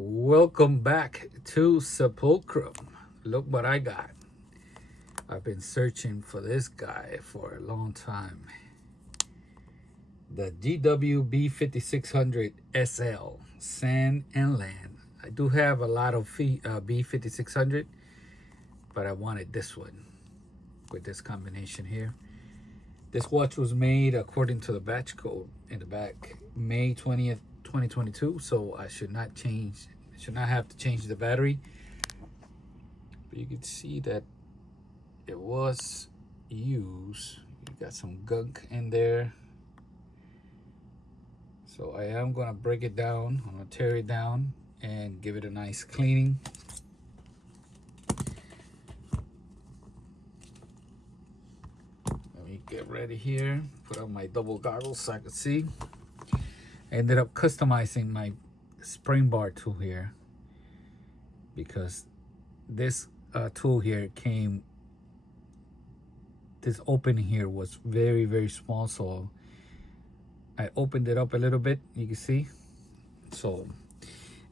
Welcome back to Sepulkrum. Look what I got. I've been searching for this guy for a long time. The GW-B5600SL, Sand and Land. I do have a lot of B5600, but I wanted this one with this combination here. This watch was made according to the batch code in the back, May 20th, 2022, so I should not have to change the battery. But you can see that it was used. You got some gunk in there. So I am gonna break it down. I'm gonna tear it down and give it a nice cleaning. Let me get ready here. Put on my double goggles so I can see. I ended up customizing my spring bar tool here because this tool here came, this opening here was very small, so I opened it up a little bit, you can see. So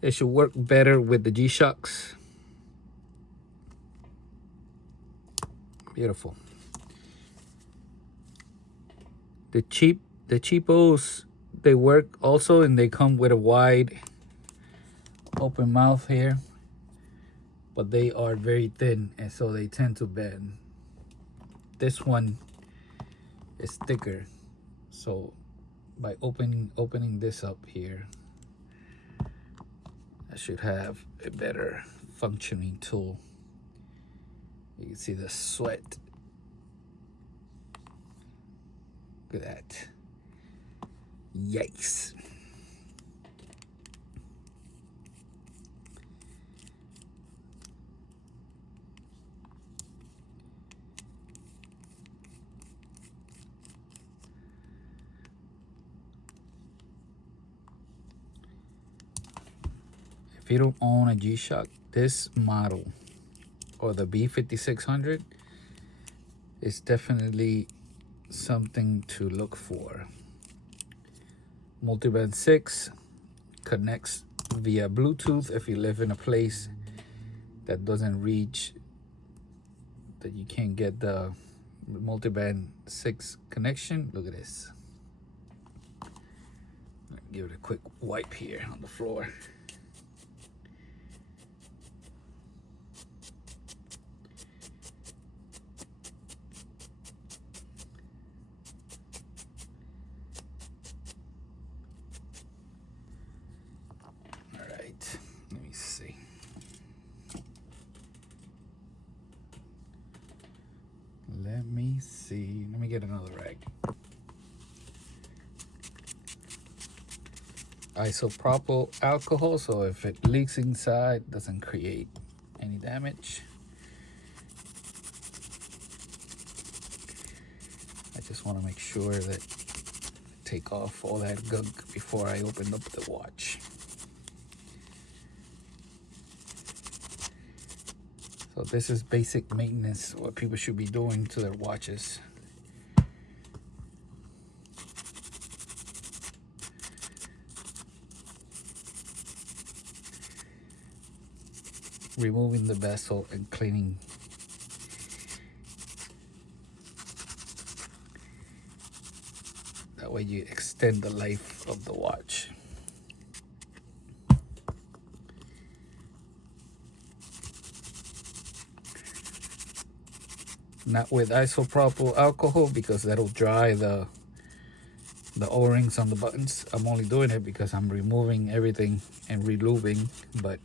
it should work better with the G-Shocks. Beautiful. The cheapos, they work also, and they come with a wide open mouth here, but they are very thin, and so they tend to bend. This one is thicker, so by opening this up here, I should have a better functioning tool. You can see the sweat. Look at that. Yikes. If you don't own a G-Shock, this model or the B5600 is definitely something to look for. Multiband 6 connects via Bluetooth if you live in a place that doesn't reach, that you can't get the multiband 6 connection. Look at this. Give it a quick wipe here on the floor. Let me see. Let me get another rag. Isopropyl alcohol, so if it leaks inside, doesn't create any damage. I just want to make sure that take off all that gunk before I open up the watch. So this is basic maintenance, what people should be doing to their watches. Removing the bezel and cleaning. That way you extend the life of the watch. Not with isopropyl alcohol because that'll dry the O-rings on the buttons. I'm only doing it because I'm removing everything and relubing, but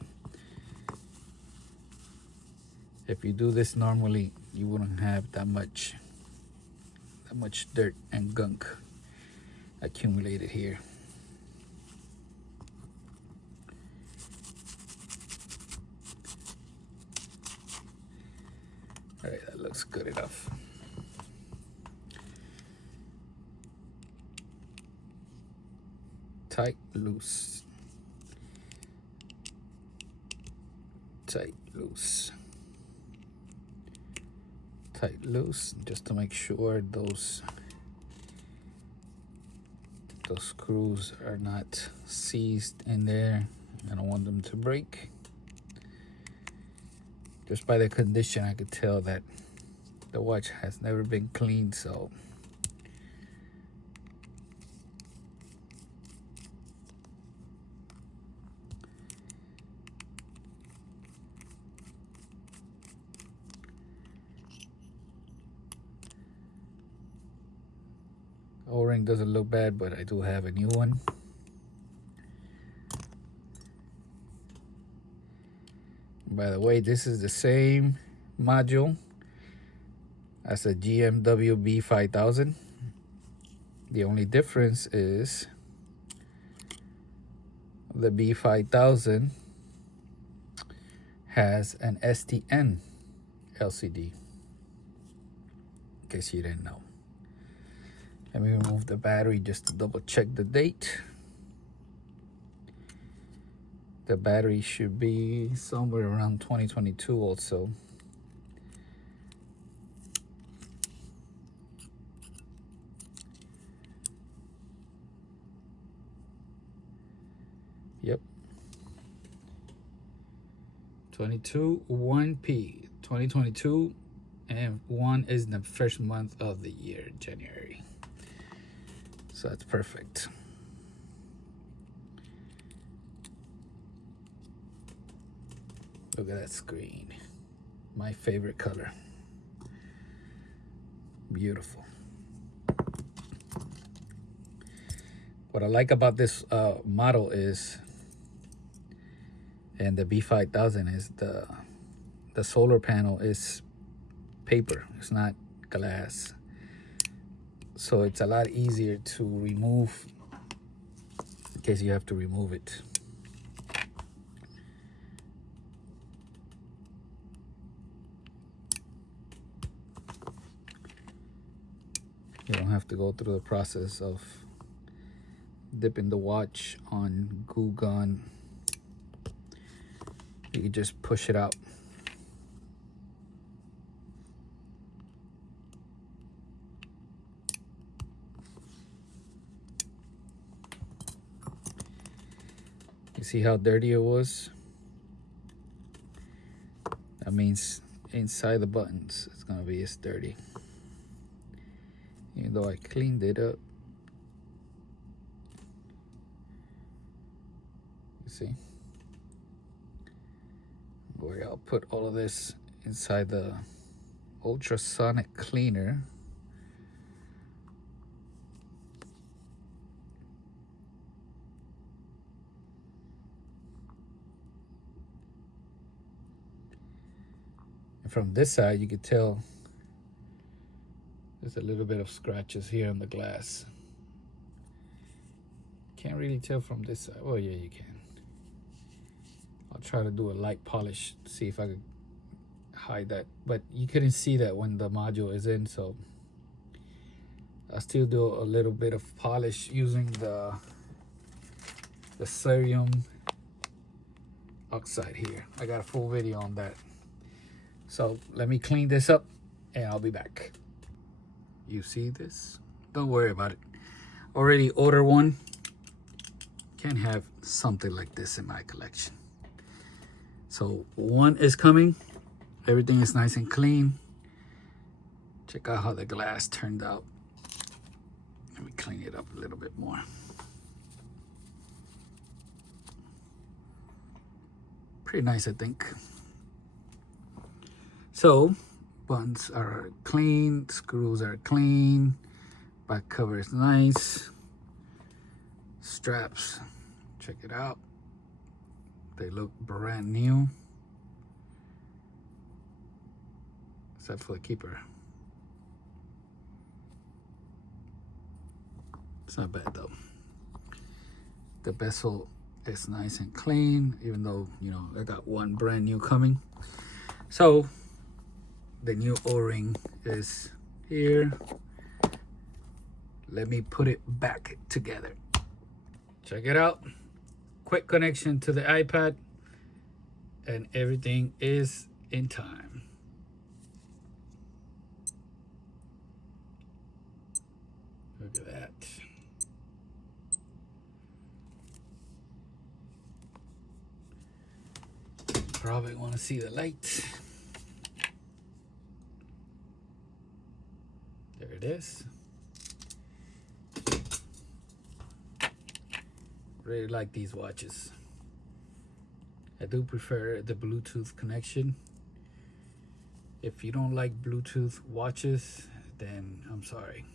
if you do this normally, you wouldn't have that much dirt and gunk accumulated here. All right, that looks good enough. Tight, loose. Tight, loose. Tight, loose, just to make sure those screws are not seized in there. I don't want them to break. Just by the condition, I could tell that the watch has never been cleaned, so O-ring doesn't look bad, but I do have a new one. By the way, this is the same module as a GW-B5600. The only difference is the B5000 has an STN LCD, in case you didn't know. Let me remove the battery just to double check the date. The battery should be somewhere around 2022 also. Yep. 1P 2022, and 1 is the first month of the year, January. So that's perfect. Look at that screen. My favorite color. Beautiful. What I like about this model is, and the B5000, is the solar panel is paper. It's not glass. So it's a lot easier to remove in case you have to remove it. You don't have to go through the process of dipping the watch on Goo Gun. You can just push it out. You see how dirty it was? That means inside the buttons it's gonna be as dirty. Even though I cleaned it up. You see? Where I'll put all of this inside the ultrasonic cleaner. And from this side, you could tell there's a little bit of scratches here on the glass. Can't really tell from this side. Oh yeah, you can. I'll try to do a light polish, see if I could hide that. But you couldn't see that when the module is in, so I'll still do a little bit of polish using the cerium oxide here. I got a full video on that. So let me clean this up and I'll be back. You see this? Don't worry about it. Already ordered one. Can't have something like this in my collection. So 1 is coming. Everything is nice and clean. Check out how the glass turned out. Let me clean it up a little bit more. Pretty nice, I think. So buttons are clean, screws are clean, back cover is nice. Straps, check it out. They look brand new. Except for the keeper. It's not bad though. The bezel is nice and clean, even though, you know, I got one brand new coming. So the new O-ring is here. Let me put it back together. Check it out. Quick connection to the iPad and everything is in time. Look at that. Probably want to see the light. There it is. Really like these watches. I do prefer the Bluetooth connection. If you don't like Bluetooth watches, then I'm sorry.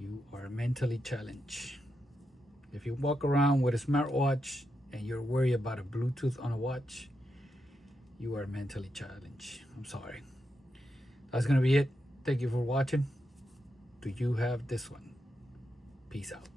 You are mentally challenged. If you walk around with a smartwatch and you're worried about a Bluetooth on a watch, you are mentally challenged. I'm sorry. That's gonna be it. Thank you for watching. Do you have this one? Peace out.